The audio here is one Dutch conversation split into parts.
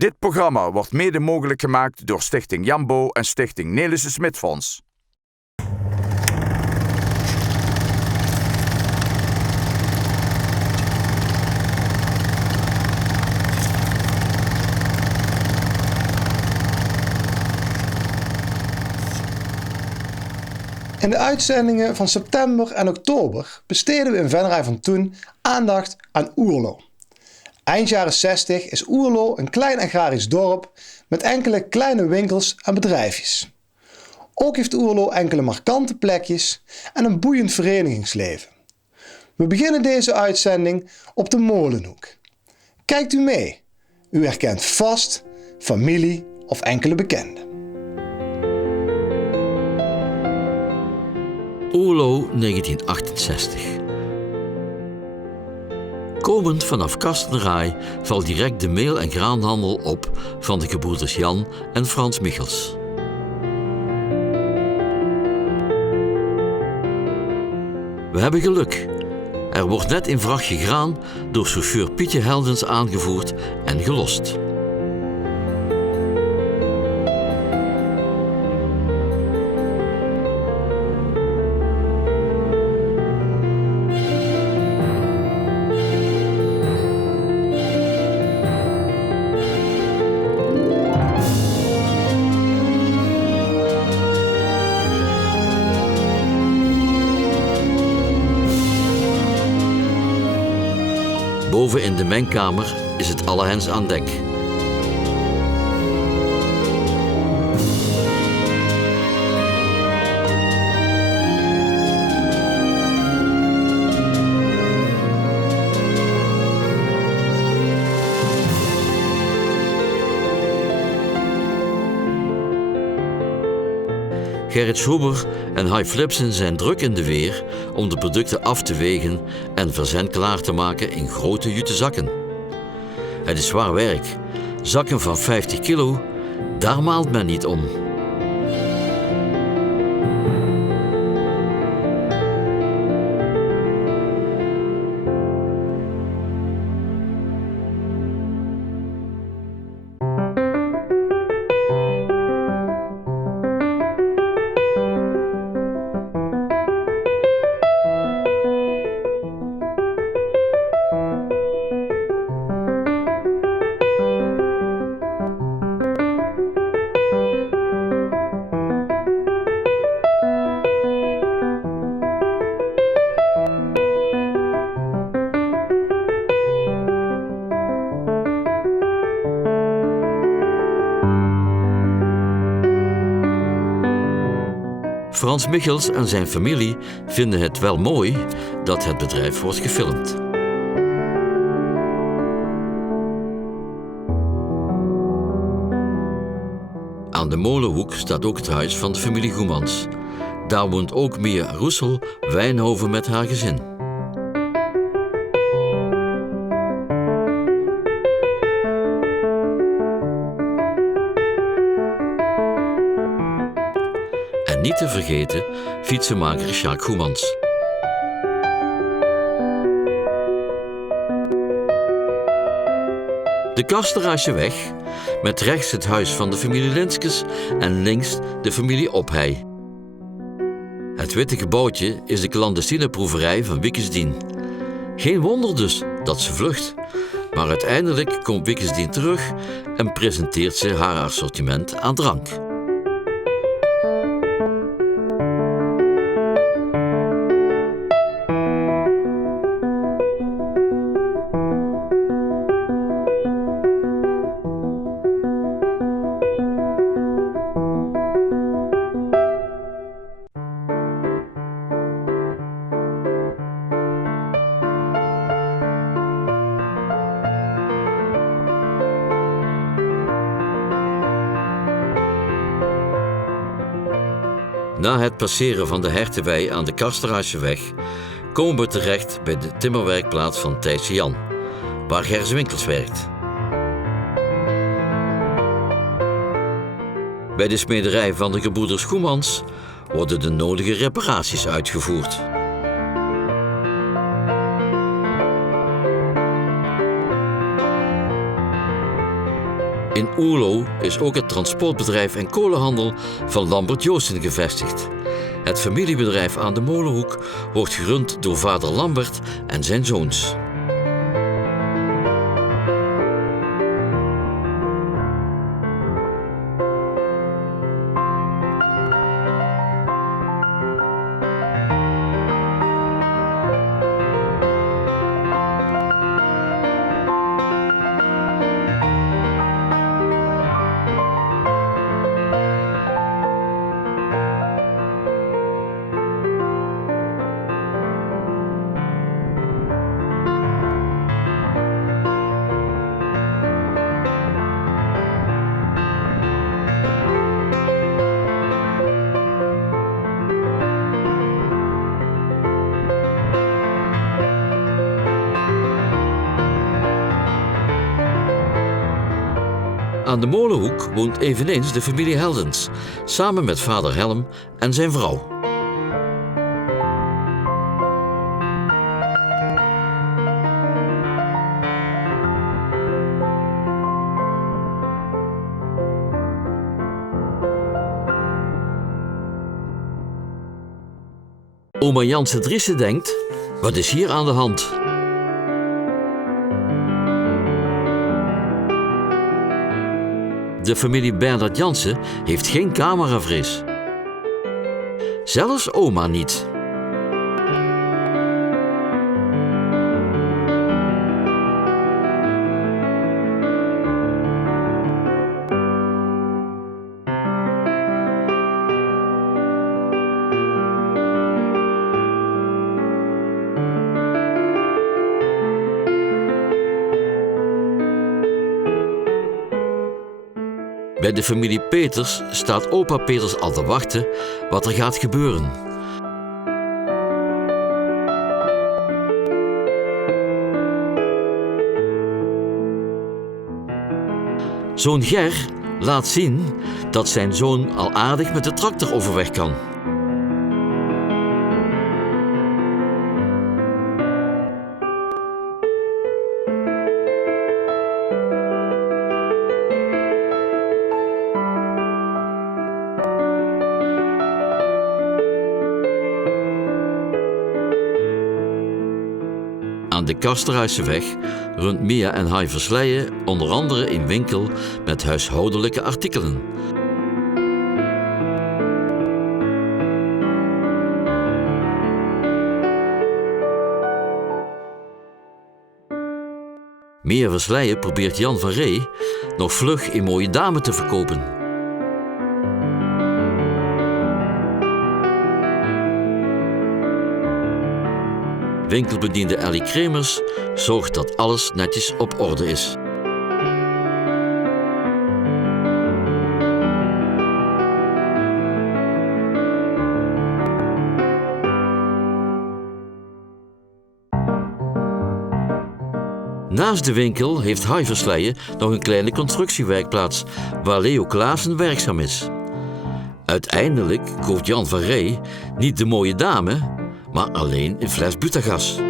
Dit programma wordt mede mogelijk gemaakt door Stichting Jambo en Stichting Nelissen Smit Fonds. In de uitzendingen van september en oktober besteden we in Venray van Toen aandacht aan Oerlo. Eind jaren 60 is Oerlo een klein agrarisch dorp met enkele kleine winkels en bedrijfjes. Ook heeft Oerlo enkele markante plekjes en een boeiend verenigingsleven. We beginnen deze uitzending op de Molenhoek. Kijkt u mee. U herkent vast familie of enkele bekenden. Oerlo 1968. Komend vanaf Kastenraai valt direct de meel- en graanhandel op van de gebroeders Jan en Frans Michels. We hebben geluk. Er wordt net een vrachtje graan door chauffeur Pietje Heldens aangevoerd en gelost. Boven in de mengkamer is het alle hens aan dek. Gerrit Schober en Hai Flipsen zijn druk in de weer om de producten af te wegen en verzend klaar te maken in grote jute zakken. Het is zwaar werk. Zakken van 50 kilo, daar maalt men niet om. Frans Michels en zijn familie vinden het wel mooi dat het bedrijf wordt gefilmd. Aan de Molenhoek staat ook het huis van de familie Goemans. Daar woont ook Mia Roesel Wijnhoven met haar gezin. En niet te vergeten fietsenmaker Sjaak Goemans. De Kasteraasseweg, met rechts het huis van de familie Linskes en links de familie Ophey. Het witte gebouwtje is de clandestine proeverij van Wikkesdien. Geen wonder dus dat ze vlucht. Maar uiteindelijk komt Wikkesdien terug en presenteert ze haar assortiment aan drank. Na het passeren van de Hertenwei aan de Kasteraasseweg komen we terecht bij de timmerwerkplaats van Thijsje Jan, waar Gers Winkels werkt. Bij de smederij van de gebroeders Goemans worden de nodige reparaties uitgevoerd. In Oerlo is ook het transportbedrijf en kolenhandel van Lambert Joosten gevestigd. Het familiebedrijf aan de Molenhoek wordt gerund door vader Lambert en zijn zoons. Aan de Molenhoek woont eveneens de familie Heldens, samen met vader Helm en zijn vrouw. Oma Janse Driessen denkt, wat is hier aan de hand? De familie Bernhard Jansen heeft geen cameravrees. Zelfs oma niet. Bij de familie Peters staat opa Peters al te wachten wat er gaat gebeuren. Zoon Ger laat zien dat zijn zoon al aardig met de tractor overweg kan. Aan de Kasterhuisseweg runt Mia en Hai Versleijen onder andere een winkel met huishoudelijke artikelen. Mia Versleijen probeert Jan van Ree nog vlug een mooie dame te verkopen. Winkelbediende Ellie Kremers zorgt dat alles netjes op orde is. Naast de winkel heeft Hai Versleijen nog een kleine constructiewerkplaats waar Leo Klaassen werkzaam is. Uiteindelijk koopt Jan van Ree niet de mooie dame, maar alleen een fles butagas.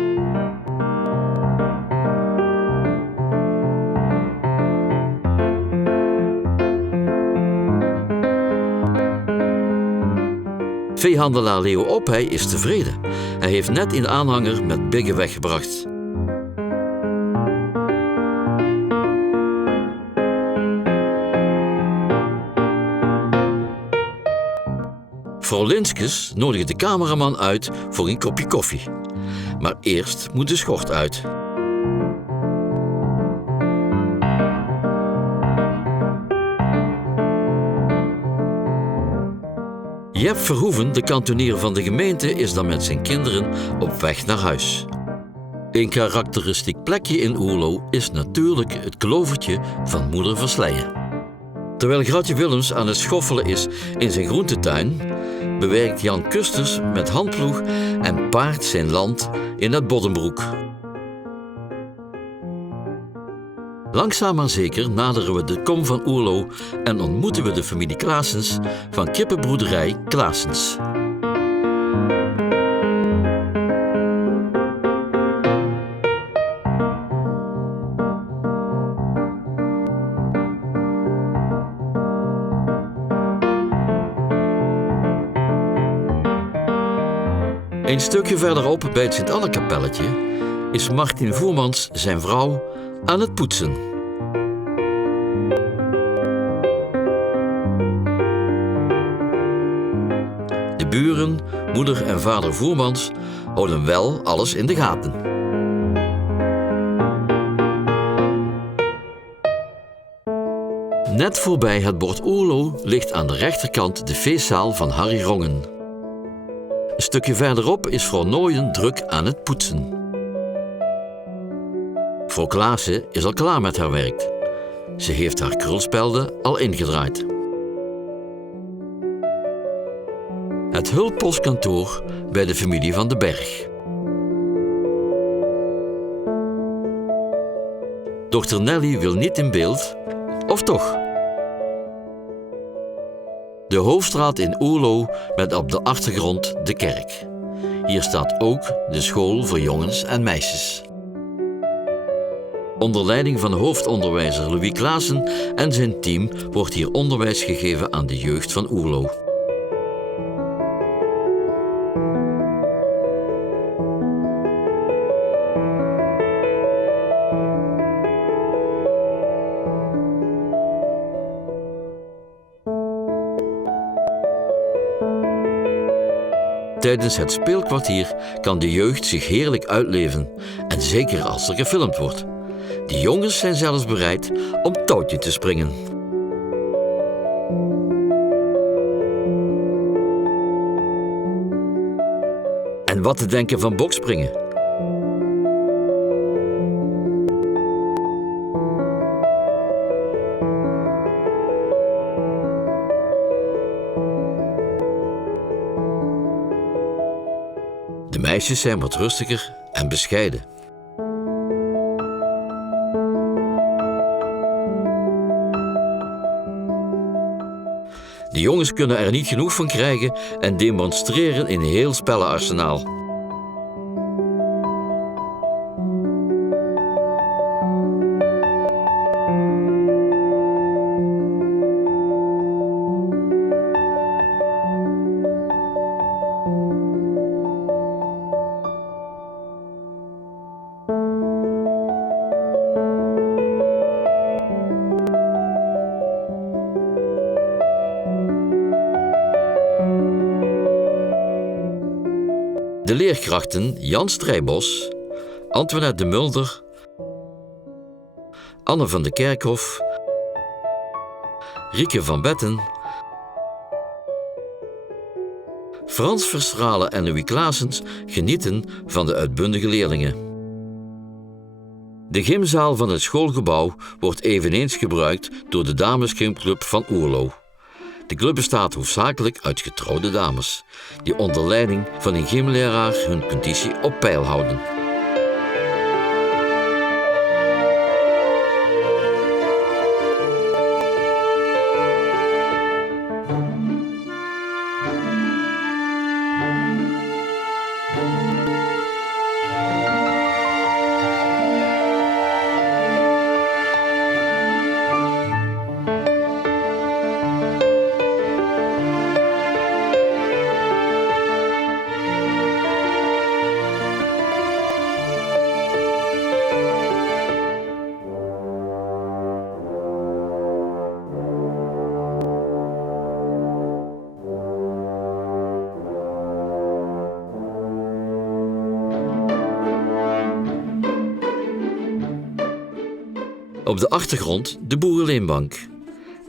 Veehandelaar Leo Ophey is tevreden. Hij heeft net een aanhanger met biggen weggebracht. Vrouw Linskes nodigt de cameraman uit voor een kopje koffie. Maar eerst moet de schort uit. Jep Verhoeven, de kantonier van de gemeente, is dan met zijn kinderen op weg naar huis. Een karakteristiek plekje in Oerlo is natuurlijk het klovertje van moeder Versleijen. Terwijl Gratje Willems aan het schoffelen is in zijn groentetuin, bewerkt Jan Kusters met handploeg en paart zijn land in het Boddenbroek. Langzaam maar zeker naderen we de kom van Oerlo en ontmoeten we de familie Klaassens van kippenbroederij Klaassens. Een stukje verderop bij het Sint-Anne-kapelletje is Martin Voermans zijn vrouw aan het poetsen. De buren, moeder en vader Voermans, houden wel alles in de gaten. Net voorbij het bord Oerlo ligt aan de rechterkant de feestzaal van Harry Rongen. Een stukje verderop is vrouw Nooyen druk aan het poetsen. Vrouw Klaassen is al klaar met haar werk. Ze heeft haar krulspelden al ingedraaid. Het hulppostkantoor bij de familie Van den Berg. Dochter Nelly wil niet in beeld, of toch? De hoofdstraat in Oerlo met op de achtergrond de kerk. Hier staat ook de school voor jongens en meisjes. Onder leiding van hoofdonderwijzer Louis Klaassen en zijn team wordt hier onderwijs gegeven aan de jeugd van Oerlo. Tijdens het speelkwartier kan de jeugd zich heerlijk uitleven, en zeker als er gefilmd wordt. De jongens zijn zelfs bereid om touwtje te springen. En wat te denken van bokspringen? De meisjes zijn wat rustiger en bescheiden. De jongens kunnen er niet genoeg van krijgen en demonstreren een heel spellenarsenaal. De leerkrachten Jan Strijbos, Antoinette de Mulder, Anne van de Kerkhof, Rieke van Betten, Frans Verstralen en Louis Klaassens genieten van de uitbundige leerlingen. De gymzaal van het schoolgebouw wordt eveneens gebruikt door de damesgymclub van Oerlo. De club bestaat hoofdzakelijk uit getrouwde dames, die onder leiding van een gymleraar hun conditie op peil houden. Op de achtergrond de boerenleenbank.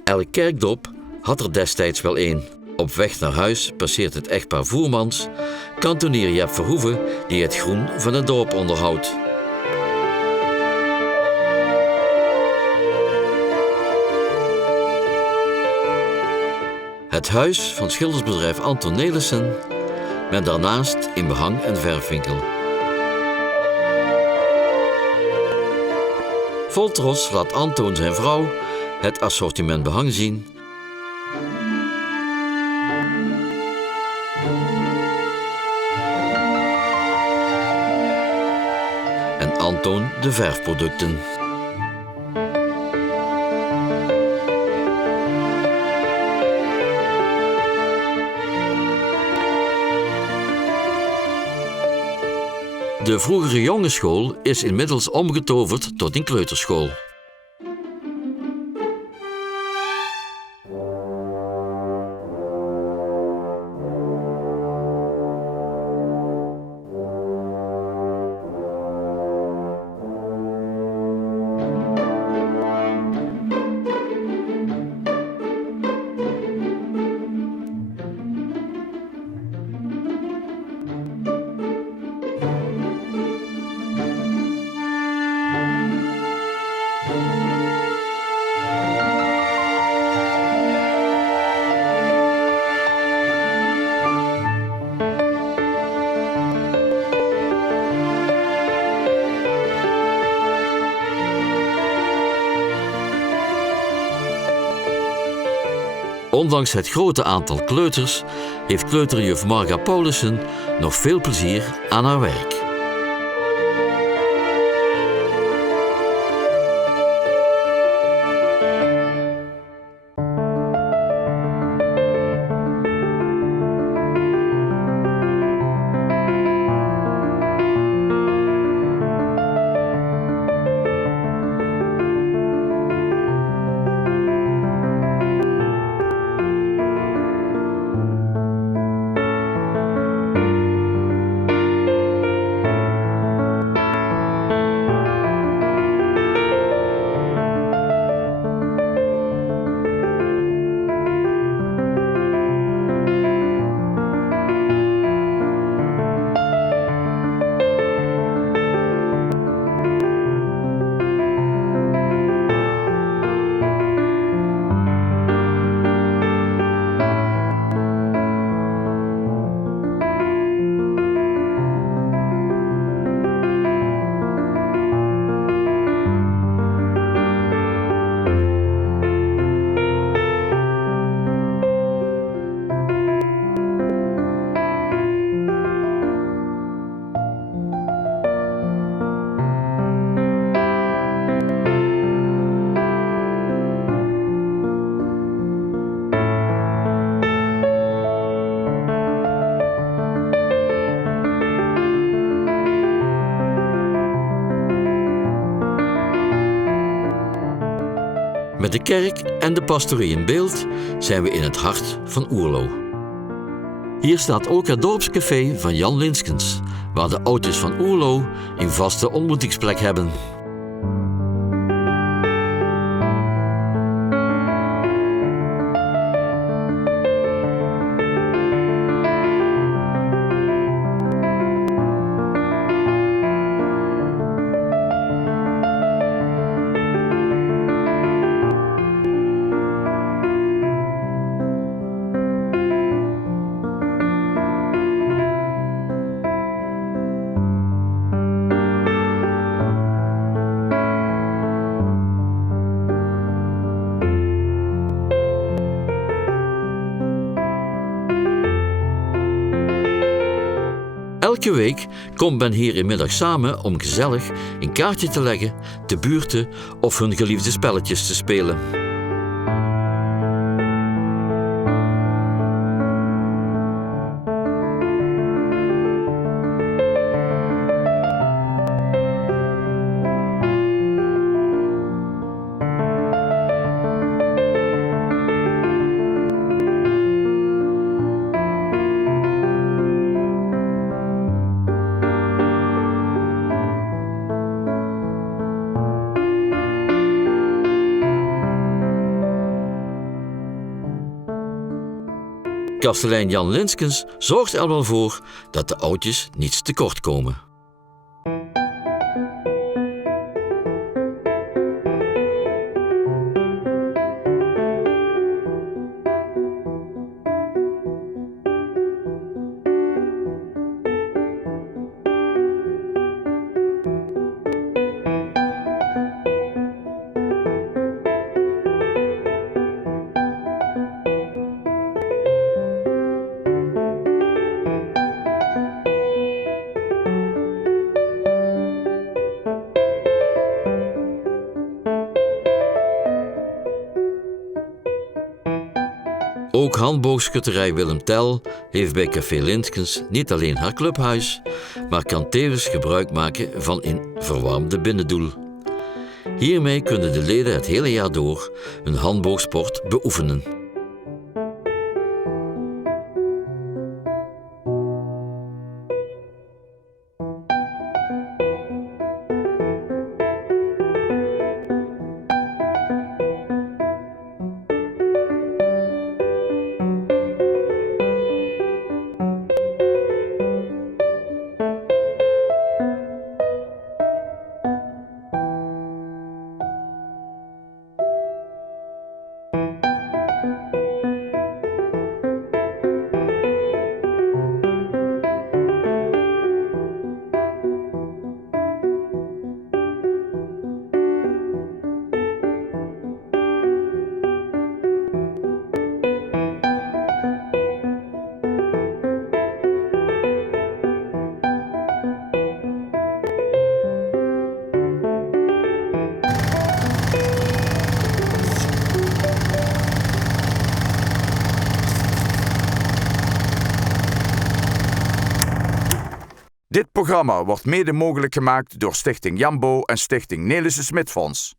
Elk kerkdorp had er destijds wel één. Op weg naar huis passeert het echtpaar Voermans kantonier Jep Verhoeven die het groen van het dorp onderhoudt. Het huis van schildersbedrijf Anton Nelissen met daarnaast een behang- en verfwinkel. Vol trots laat Anton zijn vrouw het assortiment behang zien en Anton de verfproducten. De vroegere jongensschool is inmiddels omgetoverd tot een kleuterschool. Ondanks het grote aantal kleuters heeft kleuterjuf Marga Paulussen nog veel plezier aan haar werk. Met de kerk en de pastorie in beeld zijn we in het hart van Oerlo. Hier staat ook het dorpscafé van Jan Linskens, waar de oudjes van Oerlo een vaste ontmoetingsplek hebben. Elke week komt men hier inmiddag samen om gezellig een kaartje te leggen, te buurten of hun geliefde spelletjes te spelen. Kastelein Jan Linskens zorgt er wel voor dat de oudjes niets tekort komen. Ook handboogschutterij Willem Tell heeft bij Café Linskens niet alleen haar clubhuis, maar kan tevens gebruik maken van een verwarmde binnendoel. Hiermee kunnen de leden het hele jaar door hun handboogsport beoefenen. Dit programma wordt mede mogelijk gemaakt door Stichting Jambo en Stichting Nelissen Smit Fonds.